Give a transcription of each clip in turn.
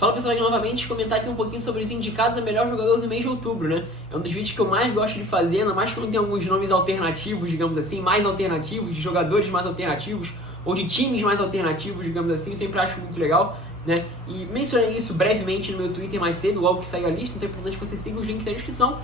Fala pessoal, aqui novamente, comentar aqui um pouquinho sobre os indicados a melhor jogador do mês de outubro, né? É um dos vídeos que eu mais gosto de fazer, ainda mais quando tem alguns nomes alternativos, digamos assim, mais alternativos, de jogadores mais alternativos, ou de times mais alternativos, digamos assim, eu sempre acho muito legal, né? E mencionei isso brevemente no meu Twitter mais cedo, logo que saiu a lista, então é importante que você siga os links da descrição,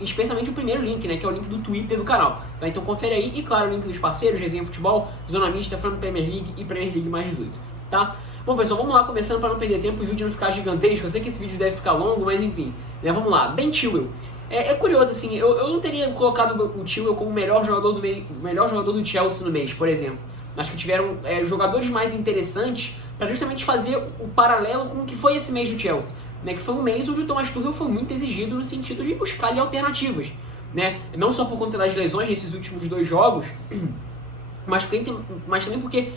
especialmente o primeiro link, né? Que é o link do Twitter do canal, tá? Então confere aí, e claro, o link dos parceiros, Resenha Futebol, Zona Mista, Fã Premier League e Premier League mais 18, tá? Bom pessoal, vamos lá, começando para não perder tempo e o vídeo não ficar gigantesco. Eu sei que esse vídeo deve ficar longo, mas enfim, né, vamos lá. Ben Chilwell. É curioso, assim, eu não teria colocado o Chilwell como o melhor jogador do Chelsea no mês, por exemplo. Acho que tiveram jogadores mais interessantes para justamente fazer o paralelo com o que foi esse mês do Chelsea, né, que foi um mês onde o Thomas Tuchel foi muito exigido no sentido de buscar ali alternativas, né, não só por conta das lesões nesses últimos 2 jogos, mas também porque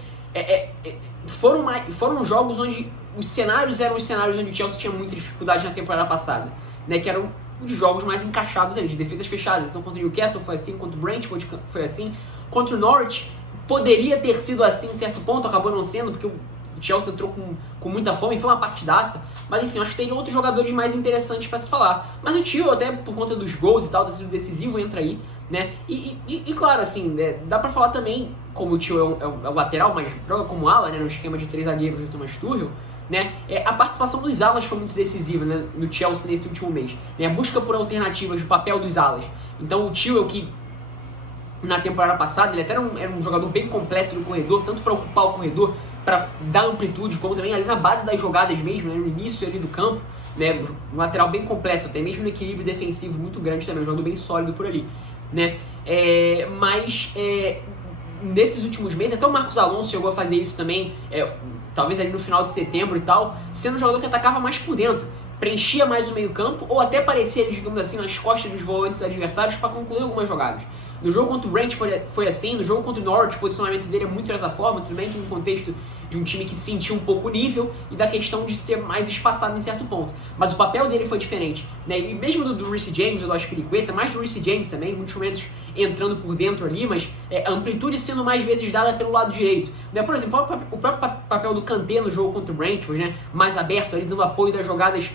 foram jogos onde os cenários eram os cenários onde o Chelsea tinha muita dificuldade na temporada passada, né, que eram os jogos mais encaixados ali, de defesas fechadas. Então contra o Newcastle foi assim, contra o Brentford foi assim, contra o Norwich poderia ter sido assim em certo ponto, acabou não sendo, porque o Chelsea entrou com muita fome, foi uma partidaça, mas enfim, acho que tem outros jogadores mais interessantes para se falar. Mas o Chilwell, até por conta dos gols e tal, tá sendo decisivo, entra aí, né? E claro, assim, né, dá para falar também, como o Chilwell é o lateral, mas joga como ala, né, no esquema de 3 zagueiros do Thomas Tuchel, né? A participação dos alas foi muito decisiva, né, no Chelsea nesse último mês, né? A busca por alternativas do papel dos alas. Então o Chilwell, que na temporada passada ele até era um jogador bem completo no corredor, tanto para ocupar o corredor, para dar amplitude, como também ali na base das jogadas mesmo, né, no início ali do campo, né, um lateral bem completo, até mesmo no equilíbrio defensivo muito grande também, um jogador bem sólido por ali, né, mas nesses últimos meses, até o Marcos Alonso chegou a fazer isso também, talvez ali no final de setembro e tal, sendo um jogador que atacava mais por dentro, preenchia mais o meio campo, ou até parecia, digamos assim, nas costas dos volantes adversários para concluir algumas jogadas. No jogo contra o Brentford foi assim, no jogo contra o Norwich o posicionamento dele é muito dessa forma, tudo bem que no contexto de um time que sentiu um pouco o nível e da questão de ser mais espaçado em certo ponto. Mas o papel dele foi diferente, né? E mesmo do Reece James, eu acho que Aspilicueta, mais do Reece James também, muitos momentos entrando por dentro ali, mas a amplitude sendo mais vezes dada pelo lado direito, né? Por exemplo, o próprio papel do Kanté no jogo contra o Brentford, né? Mais aberto ali, dando apoio das jogadas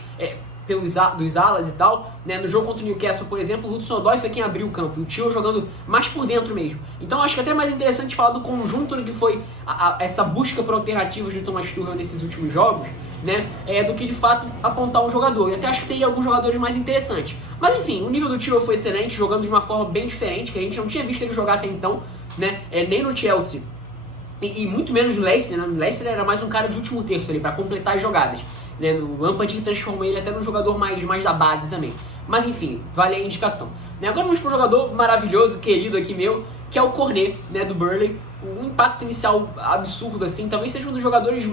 dos alas e tal, né? No jogo contra o Newcastle, por exemplo, o Hudson-Odoi foi quem abriu o campo, e o Chilwell jogando mais por dentro mesmo. Então acho que até é mais interessante falar do conjunto do que foi essa busca por alternativas de Thomas Tuchel nesses últimos jogos, né? Do que de fato apontar um jogador. E até acho que teria alguns jogadores mais interessantes. Mas enfim, o nível do Chilwell foi excelente, jogando de uma forma bem diferente, que a gente não tinha visto ele jogar até então, né? Nem no Chelsea. E muito menos no Leicester, né? No Leicester era mais um cara de último terço ali, para completar as jogadas, né? O Lampard transformou ele até num jogador mais da base também. Mas enfim, vale a indicação, né? Agora vamos para um jogador maravilhoso, querido aqui meu, que é o Cornet, né, do Burnley. Um impacto inicial absurdo, assim, talvez seja um dos jogadores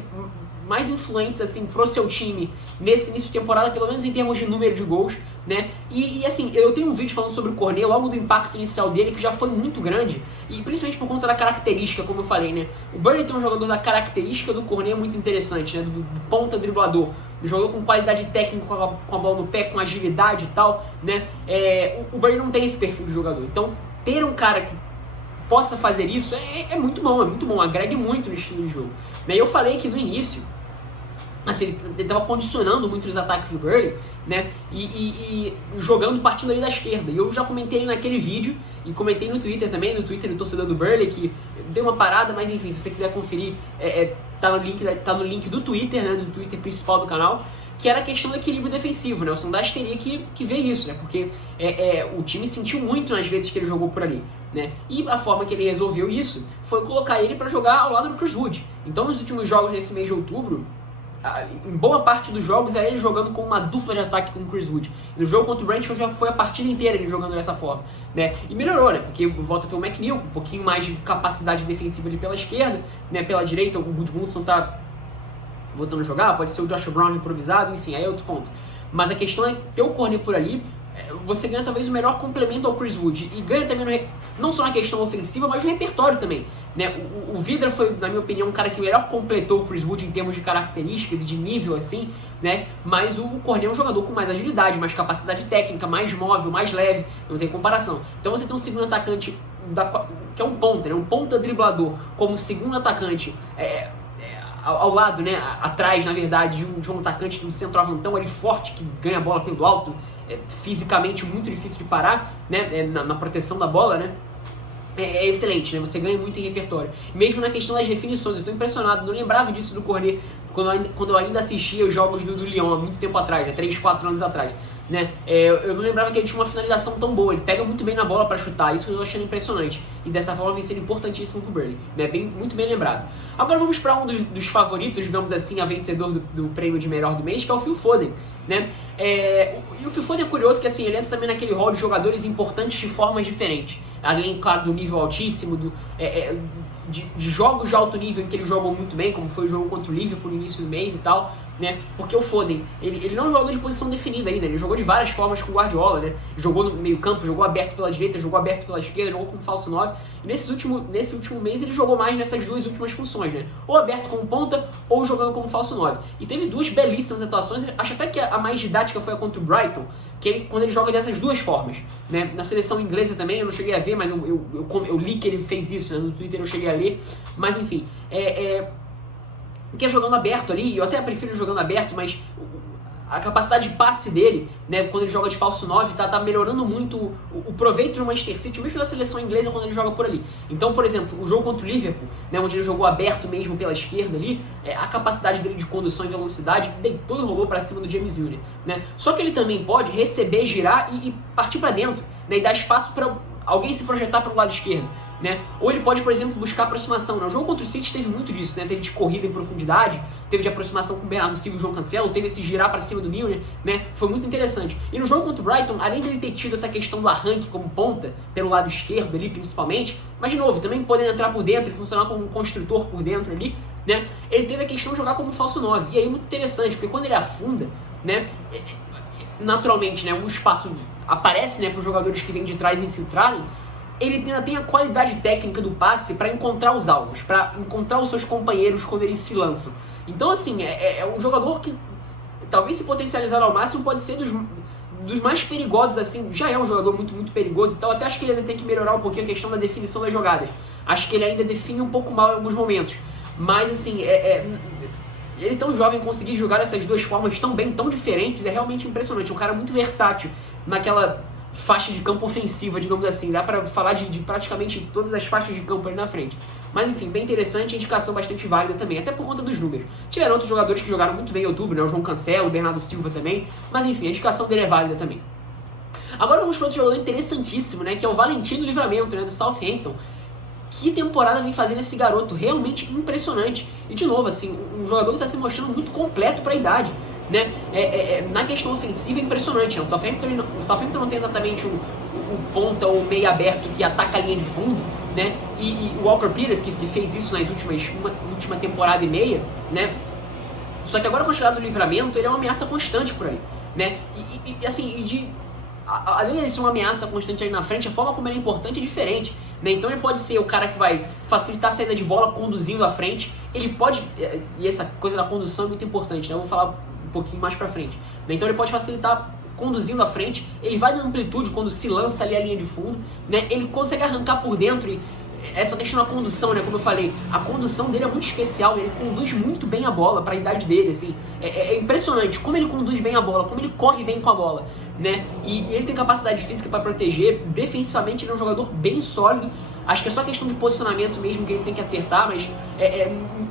mais influentes, assim, pro seu time nesse início de temporada, pelo menos em termos de número de gols, né? E assim, eu tenho um vídeo falando sobre o Cornet, logo do impacto inicial dele, que já foi muito grande, e principalmente por conta da característica, como eu falei, né? O Burnley tem um jogador da característica do Cornet muito interessante, né? Do ponta driblador, um jogador com qualidade técnica, com a bola no pé, com agilidade e tal, né? O Burnley não tem esse perfil de jogador, então ter um cara que possa fazer isso é muito bom, agrega muito no estilo de jogo. E eu falei que no início, assim, ele estava condicionando muito os ataques do Burnley, né, e jogando, partindo ali da esquerda. E eu já comentei ali naquele vídeo, e comentei no Twitter também, no Twitter do torcedor do Burnley, que deu uma parada, mas enfim, se você quiser conferir, tá no link do Twitter, né, do Twitter principal do canal, que era a questão do equilíbrio defensivo, né? O Sondage teria que ver isso, né? Porque o time sentiu muito nas vezes que ele jogou por ali, né? E a forma que ele resolveu isso foi colocar ele para jogar ao lado do Chris Wood. Então, nos últimos jogos nesse mês de outubro, em boa parte dos jogos era ele jogando com uma dupla de ataque com o Chris Wood. E no jogo contra o Brentford já foi a partida inteira ele jogando dessa forma, né? E melhorou, né? Porque volta a ter o McNeil com um pouquinho mais de capacidade defensiva ali pela esquerda, né? Pela direita o Gudmundsson tá voltando a jogar, pode ser o Josh Brown improvisado, enfim, aí é outro ponto. Mas a questão é ter o Cornet por ali, você ganha talvez o melhor complemento ao Chris Wood, e ganha também não só na questão ofensiva, mas no repertório também, né? O Vydra foi, na minha opinião, um cara que melhor completou o Chris Wood em termos de características e de nível, assim, né? Mas o Cornet é um jogador com mais agilidade, mais capacidade técnica, mais móvel, mais leve, não tem comparação. Então você tem um segundo atacante que é um ponta, né? Um ponta driblador como segundo atacante, ao lado, né, atrás, na verdade, de um atacante, de um centroavantão ali forte, que ganha a bola pelo alto, fisicamente muito difícil de parar, né, na proteção da bola, né, é excelente, né? Você ganha muito em repertório. Mesmo na questão das definições, eu estou impressionado, não lembrava disso do Cornet quando eu ainda assistia os jogos do Lyon há muito tempo atrás, né? 3, 4 anos atrás, né? Eu não lembrava que ele tinha uma finalização tão boa, ele pega muito bem na bola para chutar, isso eu tô achando impressionante. E dessa forma vem sendo importantíssimo pro Burnley, né? Muito bem lembrado. Agora vamos para um dos favoritos, digamos assim, a vencedor do prêmio de melhor do mês, que é o Phil Foden, né? E o Phil Foden é curioso que assim, ele entra também naquele rol de jogadores importantes de formas diferentes. Além, claro, do nível altíssimo, de jogos de alto nível em que ele jogou muito bem, como foi o jogo contra o Liverpool no início do mês e tal, né? Porque o Foden, ele não jogou de posição definida ainda, ele jogou de várias formas com o Guardiola, né? Jogou no meio campo, jogou aberto pela direita, jogou aberto pela esquerda, jogou como falso 9. E nesse último mês ele jogou mais nessas duas últimas funções, né? Ou aberto como ponta, ou jogando como falso 9. E teve duas belíssimas atuações, acho até que a mais didática foi a contra o Brighton, quando ele joga dessas duas formas, né? Na seleção inglesa também, eu não cheguei a ver, mas eu li que ele fez isso, né? No Twitter eu cheguei a ler, mas enfim, que é jogando aberto ali, eu até prefiro jogando aberto, mas a capacidade de passe dele, né, quando ele joga de falso 9, tá melhorando muito o proveito do Manchester City, mesmo na seleção inglesa quando ele joga por ali. Então, por exemplo, o jogo contra o Liverpool, né, onde ele jogou aberto mesmo pela esquerda ali, a capacidade dele de condução e velocidade deitou e rolou para cima do James Milner, né? Só que ele também pode receber, girar e partir para dentro, né, e dar espaço para alguém se projetar para o lado esquerdo, né? Ou ele pode, por exemplo, buscar aproximação, né? O jogo contra o City teve muito disso, né? Teve de corrida em profundidade, teve de aproximação com o Bernardo Silva e o João Cancelo, teve esse girar para cima do Milner, né? Foi muito interessante. E no jogo contra o Brighton, além dele ter tido essa questão do arranque como ponta, pelo lado esquerdo ali principalmente, mas de novo, também podendo entrar por dentro e funcionar como um construtor por dentro ali, né? Ele teve a questão de jogar como falso 9. E aí muito interessante, porque quando ele afunda, né? Naturalmente, né? O espaço aparece, né, para os jogadores que vêm de trás infiltrarem. Ele ainda tem a qualidade técnica do passe para encontrar os alvos, para encontrar os seus companheiros quando eles se lançam. Então, assim, é um jogador que, talvez se potencializar ao máximo, pode ser dos mais perigosos, assim, já é um jogador muito, muito perigoso, então até acho que ele ainda tem que melhorar um pouquinho a questão da definição das jogadas. Acho que ele ainda define um pouco mal em alguns momentos, mas, assim, ele tão jovem conseguir jogar essas duas formas tão bem, tão diferentes, é realmente impressionante. Um cara muito versátil naquela faixa de campo ofensiva, digamos assim. Dá pra falar de praticamente todas as faixas de campo ali na frente. Mas enfim, bem interessante, indicação bastante válida também, até por conta dos números. Tiveram outros jogadores que jogaram muito bem em outubro, né? O João Cancelo, o Bernardo Silva também. Mas enfim, a indicação dele é válida também. Agora vamos para outro jogador interessantíssimo, né? Que é o Valentim do Livramento, né? Do Southampton. Que temporada vem fazendo esse garoto, realmente impressionante. E de novo, assim, um jogador que está se mostrando muito completo para a idade, né? Na questão ofensiva é impressionante, né? O Southampton não tem exatamente um ponta ou meio aberto que ataca a linha de fundo, né? E o Walker Peters, que fez isso nas última temporada e meia, né? Só que agora com a chegada do Livramento, ele é uma ameaça constante por aí, né? Além de ser uma ameaça constante ali na frente, a forma como ele é importante é diferente, né? Então ele pode ser o cara que vai facilitar a saída de bola conduzindo à frente, ele pode, e essa coisa da condução é muito importante, né? Eu vou falar um pouquinho mais pra frente, né? Então ele pode facilitar conduzindo à frente, ele vai na amplitude quando se lança ali a linha de fundo, né? Ele consegue arrancar por dentro e essa questão da condução, né, como eu falei, a condução dele é muito especial, ele conduz muito bem a bola para a idade dele, assim, é impressionante como ele conduz bem a bola, como ele corre bem com a bola, né, e ele tem capacidade física para proteger, defensivamente ele é um jogador bem sólido, acho que é só questão de posicionamento mesmo que ele tem que acertar, mas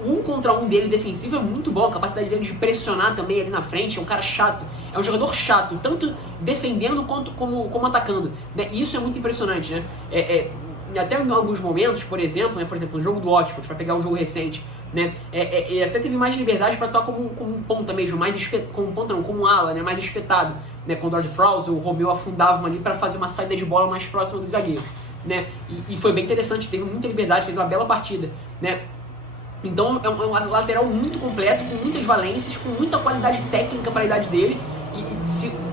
um contra um dele defensivo é muito bom, a capacidade dele de pressionar também ali na frente, é um cara chato, é um jogador chato, tanto defendendo quanto como atacando, né, e isso é muito impressionante, né, até em alguns momentos, por exemplo, no jogo do Watford, para pegar um jogo recente, né, ele até teve mais liberdade para atuar como um ponta mesmo, como um ponta não, como um ala, né, mais espetado, né, quando o Ward-Prowse ou o Romeu afundavam ali para fazer uma saída de bola mais próxima dos zagueiros, né, e foi bem interessante, teve muita liberdade, fez uma bela partida, né. Então é um lateral muito completo, com muitas valências, com muita qualidade técnica para a idade dele, e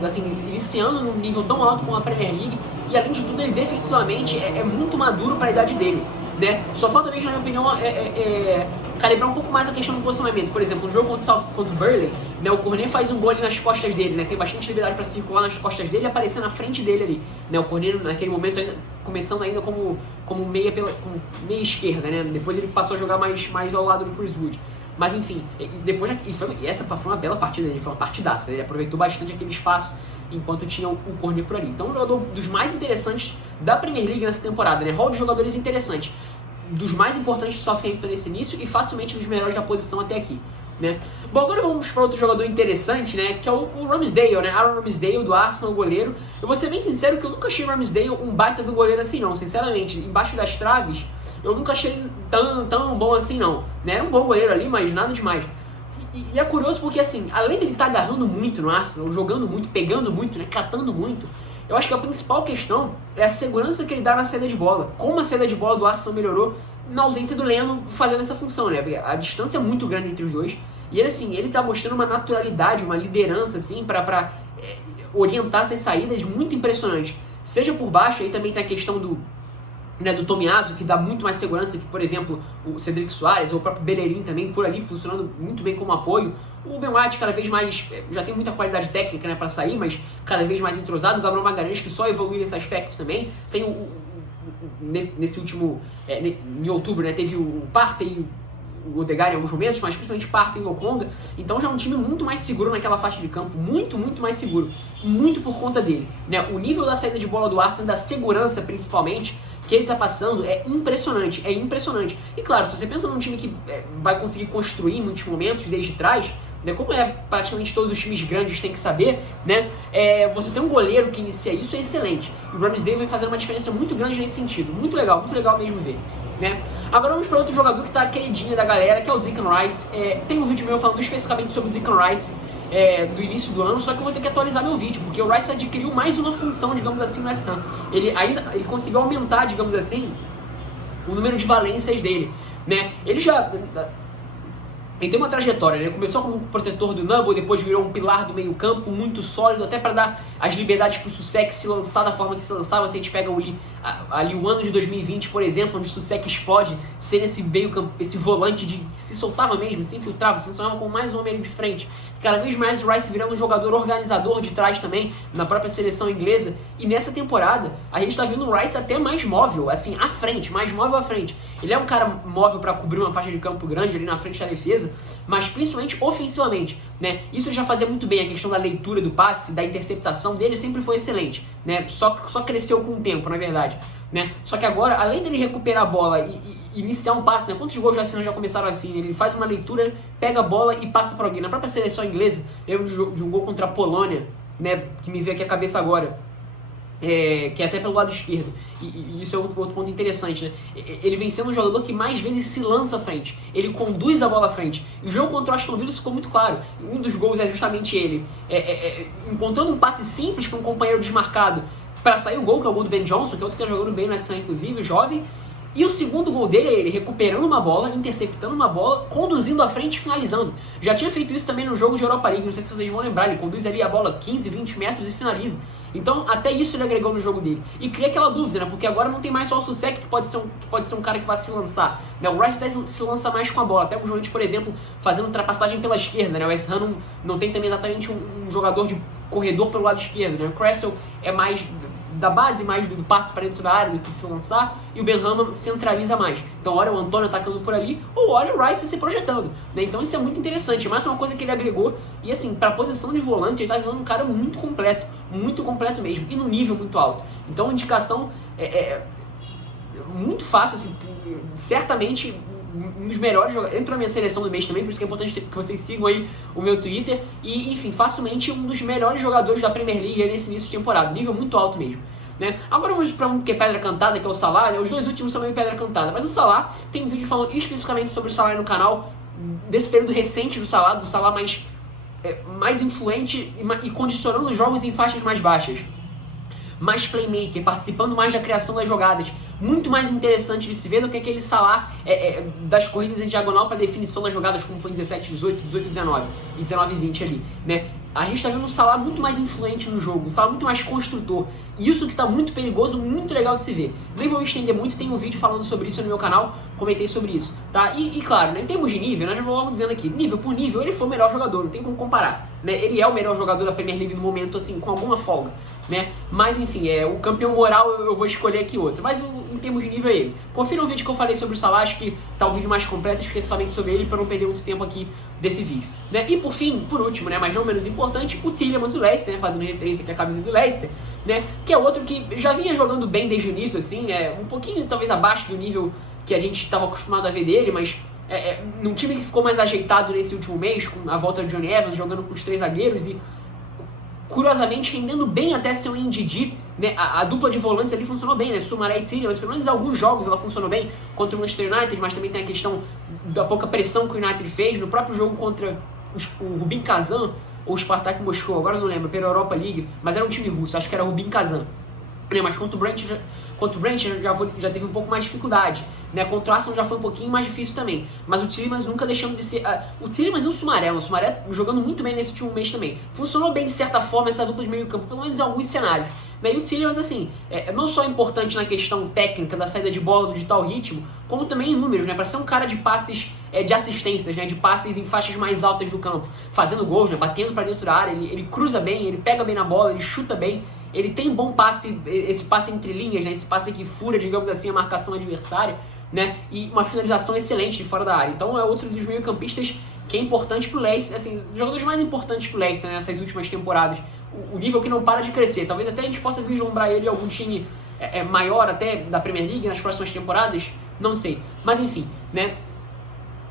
assim, iniciando num nível tão alto como a Premier League, e além de tudo ele defensivamente é muito maduro para a idade dele, né? Só falta mesmo, na minha opinião, calibrar um pouco mais a questão do posicionamento. Por exemplo, no jogo contra o Burnley, né, o Cornet faz um gol ali nas costas dele, né? Tem bastante liberdade para circular nas costas dele e aparecer na frente dele ali, né? O Cornet naquele momento ainda, começando ainda como meia esquerda, né? Depois ele passou a jogar mais ao lado do Chris Wood. Mas enfim, depois e essa foi uma bela partida dele, foi uma partidaça. Ele aproveitou bastante aquele espaço enquanto tinha o Cornet por ali. Então, um jogador dos mais interessantes da Premier League nessa temporada, né? Hall de jogadores interessantes, dos mais importantes do Southampton nesse início e facilmente dos melhores da posição até aqui, né? Bom, agora vamos para outro jogador interessante, né? Que é o Ramsdale, né? Aaron Ramsdale, do Arsenal, goleiro. Eu vou ser bem sincero que eu nunca achei o Ramsdale um baita do goleiro assim, não. Sinceramente, embaixo das traves, eu nunca achei ele tão bom assim, não. Né? Era um bom goleiro ali, mas nada demais. E é curioso porque, assim, além dele estar agarrando muito no Arsenal, jogando muito, pegando muito, né? Catando muito, eu acho que a principal questão é a segurança que ele dá na saída de bola. Como a saída de bola do Arsenal melhorou na ausência do Leno fazendo essa função, né? Porque a distância é muito grande entre os dois. E ele, assim, ele tá mostrando uma naturalidade, uma liderança, assim, pra orientar essas saídas muito impressionante. Seja por baixo, aí também tem a questão do Tomiyasu, que dá muito mais segurança que, por exemplo, o Cedric Soares, ou o próprio Bellerin também, por ali, funcionando muito bem como apoio. O Ben White cada vez mais, já tem muita qualidade técnica, né, para sair, mas cada vez mais entrosado. O Gabriel Magalhães, que só evoluiu nesse aspecto também. Tem nesse último, em outubro, né, teve o Partey, o Odegaard em alguns momentos, mas principalmente Partey e Lokonga. Então já é um time muito mais seguro naquela faixa de campo, muito mais seguro, muito por conta dele, né? O nível da saída de bola do Arsenal, da segurança principalmente, que ele tá passando é impressionante, E claro, se você pensa num time que vai conseguir construir em muitos momentos desde trás, né, como praticamente todos os times grandes têm que saber, né, você tem um goleiro que inicia isso, é excelente. E o Ramsdale vai fazer uma diferença muito grande nesse sentido, muito legal mesmo ver, né. Agora vamos para outro jogador que tá queridinho da galera, que é o Declan Rice. Tem um vídeo meu falando especificamente sobre o Declan Rice do início do ano, só que eu vou ter que atualizar meu vídeo, porque o Rice adquiriu mais uma função, digamos assim, no West Ham. Ele conseguiu aumentar, digamos assim, o número de valências dele, né. Ele tem uma trajetória, né? Ele começou como protetor do Noble, depois virou um pilar do meio campo muito sólido, até para dar as liberdades para o Soucek se lançar da forma que se lançava. Se a gente pega ali o ano de 2020, por exemplo, onde o Soucek explode, ser esse meio campo, esse volante de se soltava mesmo, se infiltrava, funcionava como mais um homem de frente. Cada vez mais o Rice virando um jogador organizador de trás também, na própria seleção inglesa. E nessa temporada, a gente tá vendo o Rice até mais móvel, assim, à frente, mais móvel à frente. Ele é um cara móvel para cobrir uma faixa de campo grande ali na frente da defesa, mas principalmente ofensivamente, né? Isso ele já fazia muito bem, a questão da leitura do passe, da interceptação dele sempre foi excelente, né? Só cresceu com o tempo, na verdade, né? Só que agora, além dele recuperar a bola e iniciar um passe, né? Quantos gols de Arsenal já começaram assim? Ele faz uma leitura, pega a bola e passa para alguém. Na própria seleção inglesa, lembro de um gol contra a Polônia, né? Que me veio aqui a cabeça agora. Que é até pelo lado esquerdo, e isso é outro ponto interessante, né? Ele vem sendo um jogador que mais vezes se lança à frente, ele conduz a bola à frente. E o jogo contra o Aston Villa isso ficou muito claro. Um dos gols é justamente ele encontrando um passe simples para um companheiro desmarcado para sair o gol, que é o gol do Ben Johnson, que é outro que está jogando bem no West Ham, inclusive, jovem. E o segundo gol dele é ele recuperando uma bola, interceptando uma bola, conduzindo à frente e finalizando. Já tinha feito isso também no jogo de Europa League, não sei se vocês vão lembrar, ele conduz ali a bola 15, 20 metros e finaliza. Então até isso ele agregou no jogo dele. E cria aquela dúvida, né? Porque agora não tem mais só o Soucek que pode ser um cara que vai se lançar, né? O Rice se lança mais com a bola, até o João, por exemplo, fazendo ultrapassagem pela esquerda, né? O West Ham não tem também exatamente um jogador de corredor pelo lado esquerdo, né? O Cresswell é mais da base, mais do passe para dentro da área do que se lançar, e o Benrahma centraliza mais. Então, olha o Antônio atacando por ali, ou olha o Rice se projetando, né? Então isso é muito interessante, mas é uma coisa que ele agregou, e assim, para a posição de volante, ele está virando um cara muito completo mesmo, e no nível muito alto. Então a indicação é muito fácil, assim, certamente um dos melhores jogadores, entrou na minha seleção do mês também, por isso que é importante que vocês sigam aí o meu Twitter, e enfim, facilmente um dos melhores jogadores da Premier League nesse início de temporada, nível muito alto mesmo, né? Agora vamos para um que é pedra cantada, que é o Salah, né? Os dois últimos são meio pedra cantada, mas o Salah tem um vídeo falando especificamente sobre o Salah no canal, desse período recente do Salah mais influente e condicionando os jogos em faixas mais baixas, mais playmaker, participando mais da criação das jogadas, muito mais interessante de se ver do que aquele Salah das corridas em diagonal para definição das jogadas, como foi em 17, 18, 18, 19 e 19 e 20 ali, né? A gente está vendo um Salah muito mais influente no jogo, um Salah muito mais construtor, e isso que está muito perigoso, muito legal de se ver. Nem vou me estender muito, tem um vídeo falando sobre isso no meu canal, comentei sobre isso, tá? E claro, né, em termos de nível, né, já vou logo dizendo aqui, nível por nível, ele foi o melhor jogador, não tem como comparar. né? Ele é o melhor jogador da Premier League no momento, assim, com alguma folga, né? Mas enfim, o campeão moral eu vou escolher aqui outro. Mas em termos de nível é ele. Confira o vídeo que eu falei sobre o Salah, acho que tá o vídeo mais completo, especialmente sobre ele, para não perder muito tempo aqui desse vídeo, né? E por fim, por último, né, mas não menos importante, o Tielemans do Leicester, né, fazendo referência aqui à camisa do Leicester, né, que é outro que já vinha jogando bem desde o início, assim, um pouquinho talvez abaixo do nível que a gente estava acostumado a ver dele, mas num time que ficou mais ajeitado nesse último mês, com a volta de Johnny Evans, jogando com os 3 zagueiros e curiosamente rendendo bem até seu Ndidi, né? A dupla de volantes ali funcionou bem, né? Soumaré e Tielemans, pelo menos em alguns jogos ela funcionou bem contra o Manchester United, mas também tem a questão da pouca pressão que o United fez no próprio jogo contra o Rubin Kazan ou o Spartak Moscou, agora não lembro, pela Europa League, mas era um time russo, acho que era o Rubin Kazan. Mas contra o Brent já teve um pouco mais de dificuldade, né? Contra o Arsenal já foi um pouquinho mais difícil também, mas o Tielemans nunca deixando de ser... o Tielemans e o Soumaré jogando muito bem nesse último mês também. Funcionou bem de certa forma essa dupla de meio campo, pelo menos em alguns cenários. E o Tielemans, assim, não só importante na questão técnica da saída de bola, do digital ritmo, como também em números, né? Para ser um cara de passes, de assistências, né? De passes em faixas mais altas do campo, fazendo gols, né? Batendo para dentro da área, ele cruza bem, ele pega bem na bola, ele chuta bem. Ele tem bom passe, esse passe entre linhas, né? Esse passe que fura, digamos assim, a marcação adversária, né? E uma finalização excelente de fora da área. Então é outro dos meio-campistas que é importante pro Leicester, assim, jogadores mais importantes pro Leicester, né, nessas últimas temporadas. O nível que não para de crescer. Talvez até a gente possa vislumbrar ele em algum time maior até da Premier League nas próximas temporadas, não sei. Mas enfim, né?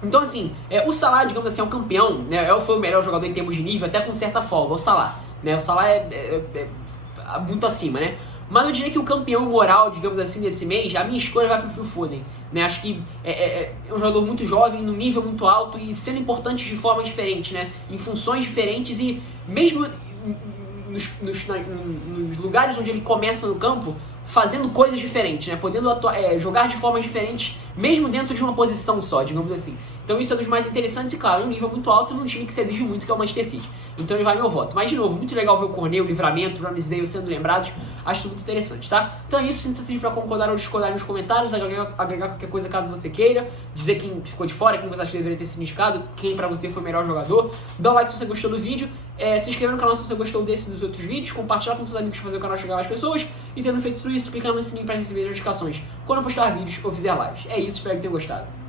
Então assim, o Salah, digamos assim, é um campeão, né? Foi o melhor jogador em termos de nível, até com certa folga, o Salah, né? O Salah é muito acima, né? Mas eu diria que o campeão moral, digamos assim, desse mês, a minha escolha vai pro Phil Foden, né? Acho que é um jogador muito jovem, num nível muito alto e sendo importante de formas diferentes, né? Em funções diferentes e mesmo nos lugares onde ele começa no campo, fazendo coisas diferentes, né? Podendo jogar de formas diferentes, mesmo dentro de uma posição só, digamos assim. Então isso é dos mais interessantes e, claro, um nível muito alto num time que se exige muito, que é o Manchester City. Então ele vai meu voto. Mas, de novo, muito legal ver o Cornet, o Livramento, o Ramsdale sendo lembrados. Acho isso muito interessante, tá? Então é isso. Sinta-se livre para concordar ou discordar nos comentários, agregar qualquer coisa caso você queira, dizer quem ficou de fora, quem você acha que deveria ter sido indicado, quem pra você foi o melhor jogador. Dá um like se você gostou do vídeo, se inscreva no canal se você gostou desse e dos outros vídeos, compartilhar com seus amigos para fazer o canal chegar a mais pessoas e, tendo feito tudo isso, clicar no sininho para receber notificações quando eu postar vídeos ou fizer lives. É isso, espero que tenham gostado.